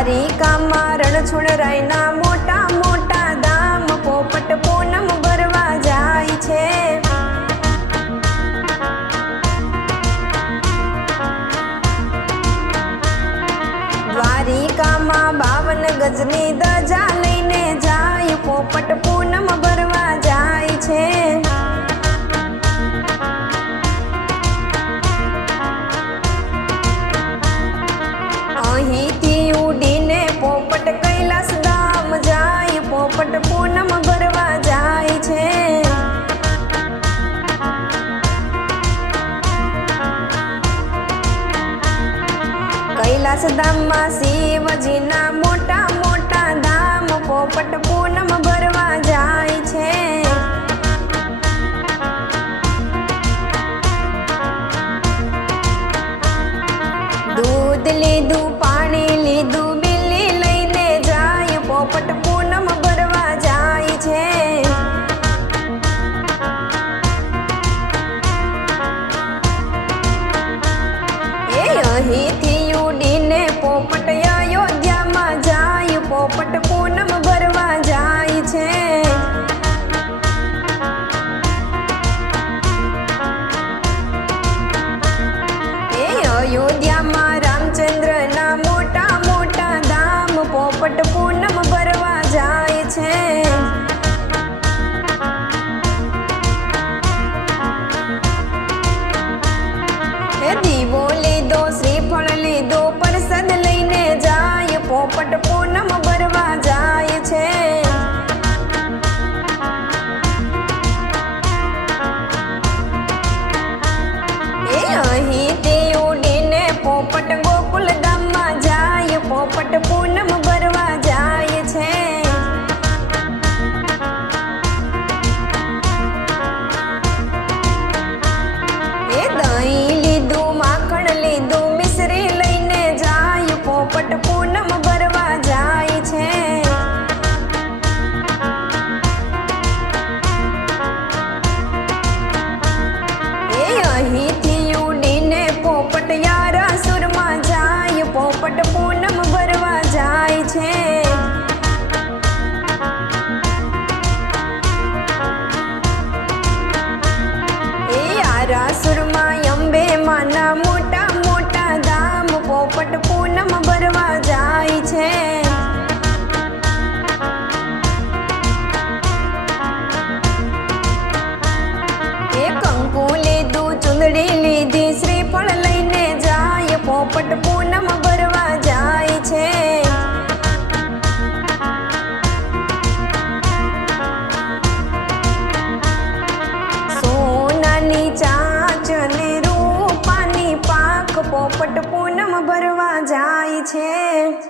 દ્વારિકામાં રણછોડ રાયના મોટા મોટા દામ પોપટ પૂનમ ભરવા જાય છે. દ્વારિકામાં બાવન ગજની દજા લઈને જાય પોપટ પૂનમ ભરવા જાય છે. સદામાં શિવજીના chance.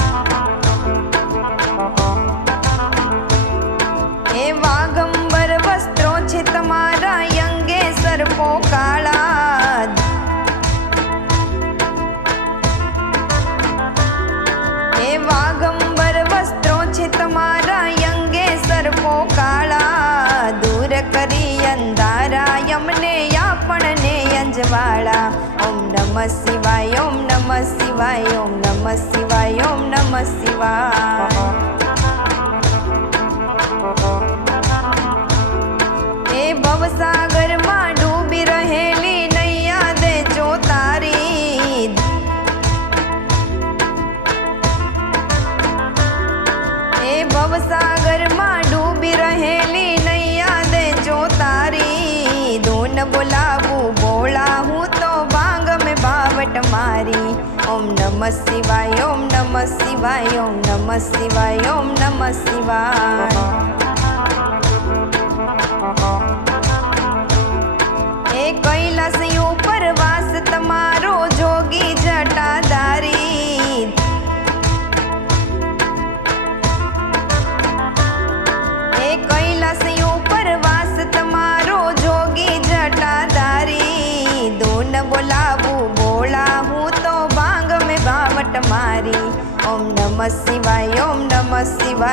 શિવાય ઓમ નમઃ શિવાય ઓમ નમઃ શિવાય. એ ભવસાગર શિવાય ઓમ નમઃ શિવાય ઓમ નમઃ શિવાય. કૈલાસ ઉપર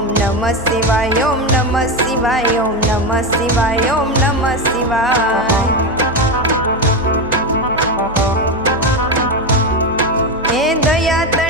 ઓમ નમ શિવાય ઓમ નમ શિવાય ઓમ નમ શિવાય ઓમ નમ શિવાય. હે દયાતણા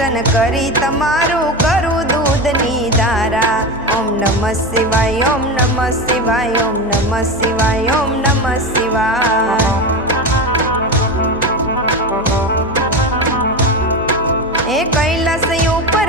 અર્ચન કરી તમારું કરું દૂધની ધારા. ઓમ નમઃ શિવાય, ઓમ નમઃ શિવાય, ઓમ નમઃ શિવાય, ઓમ નમઃ શિવાય. એ કૈલાસ ઉપર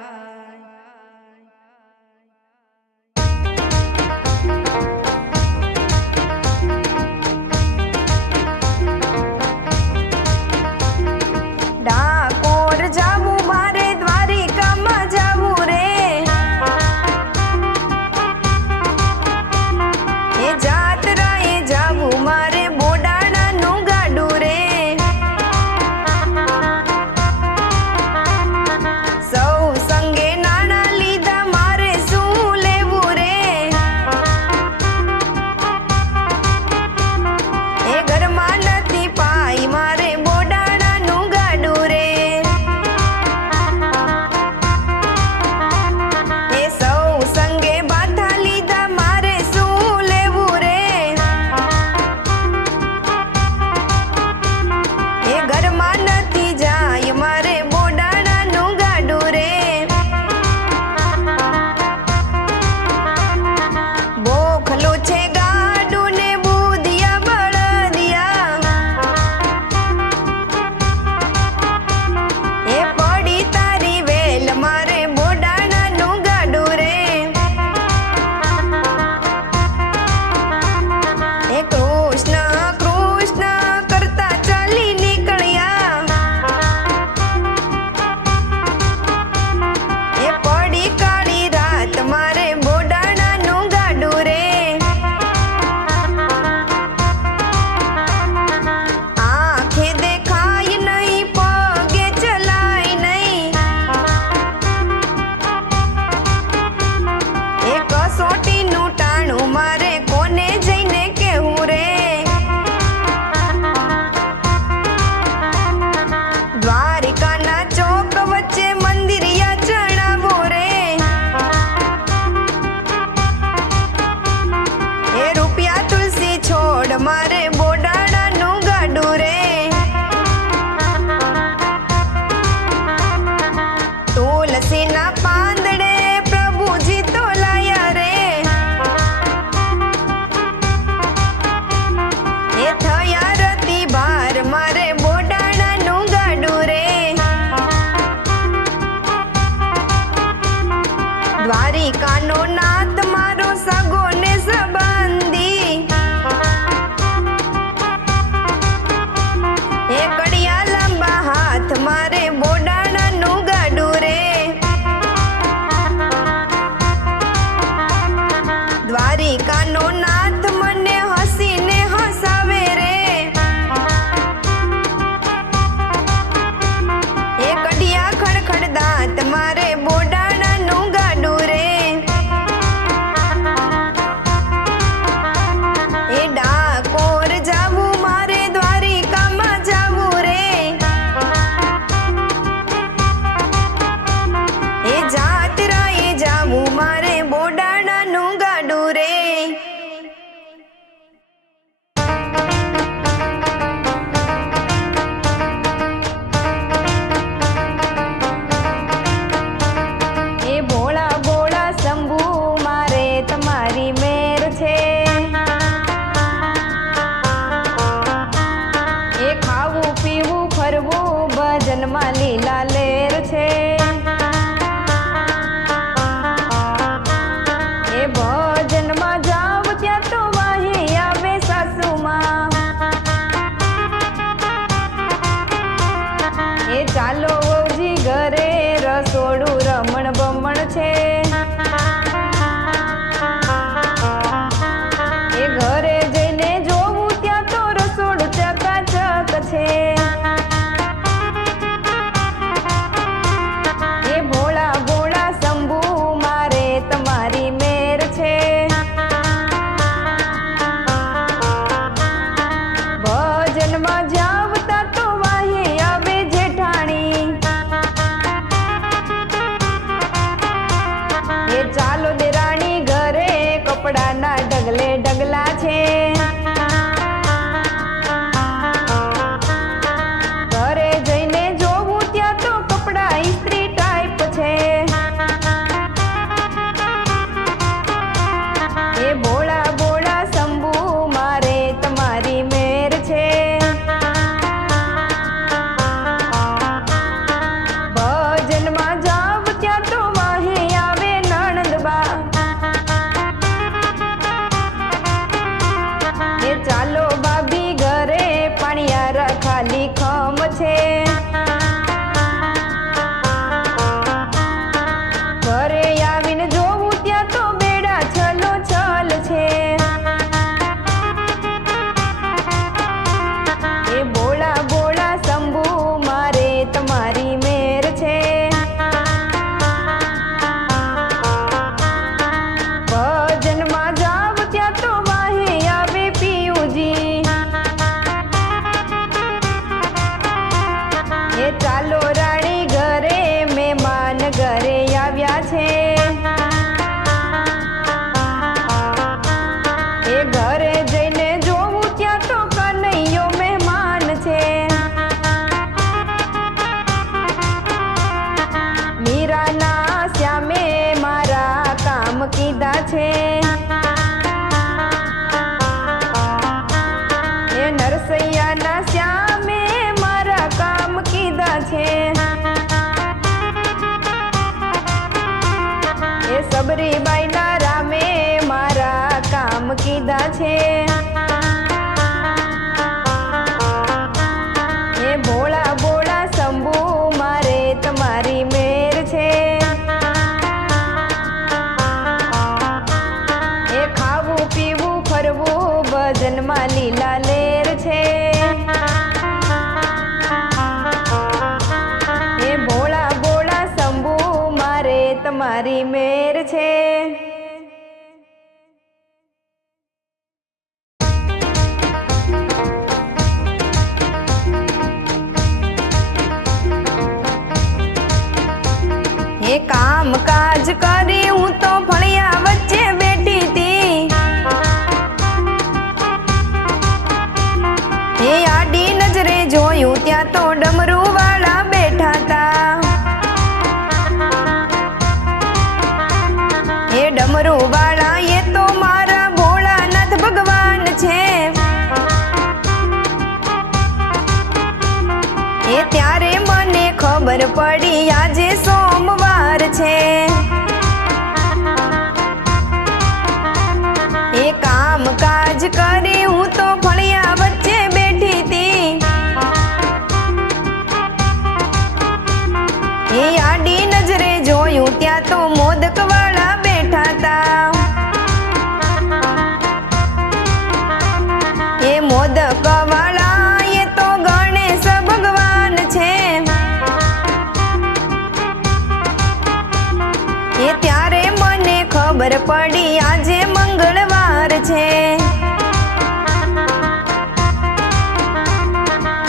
ಶಬರಿಮಯ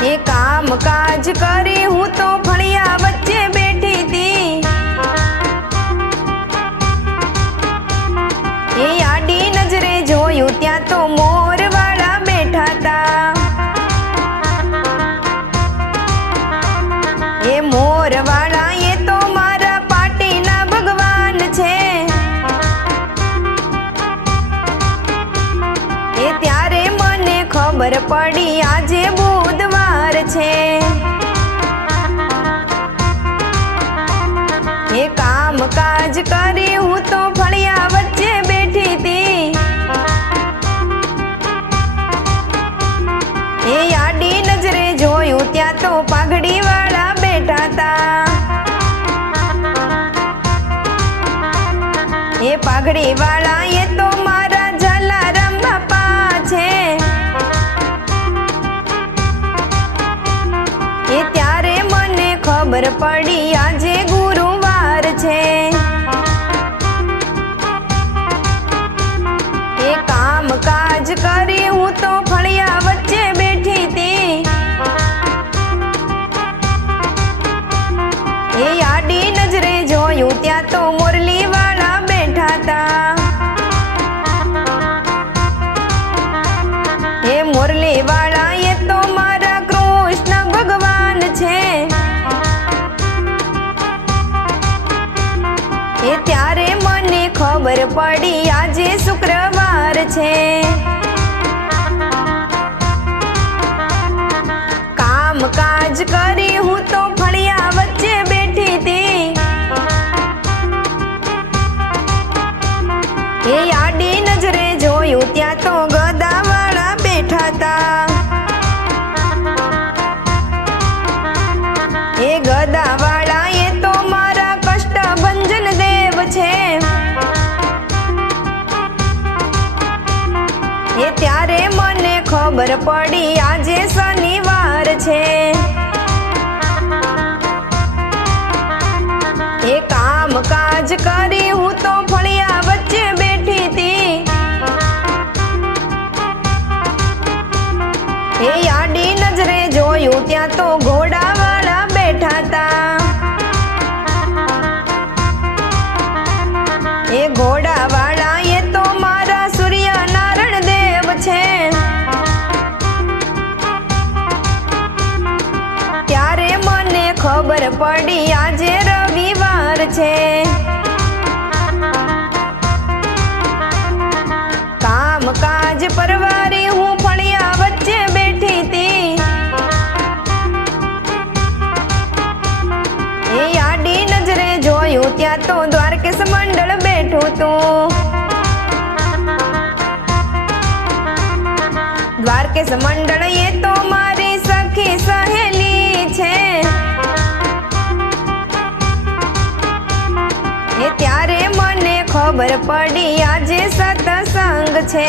એ કામ કાજ કરી હું તો crema એ આડી નજરે જોયું ત્યાં તો દ્વારકેશ મંડળ એ તો મારી સખી સહેલી છે. એ ત્યારે મને ખબર પડી આજે સતસંગ છે.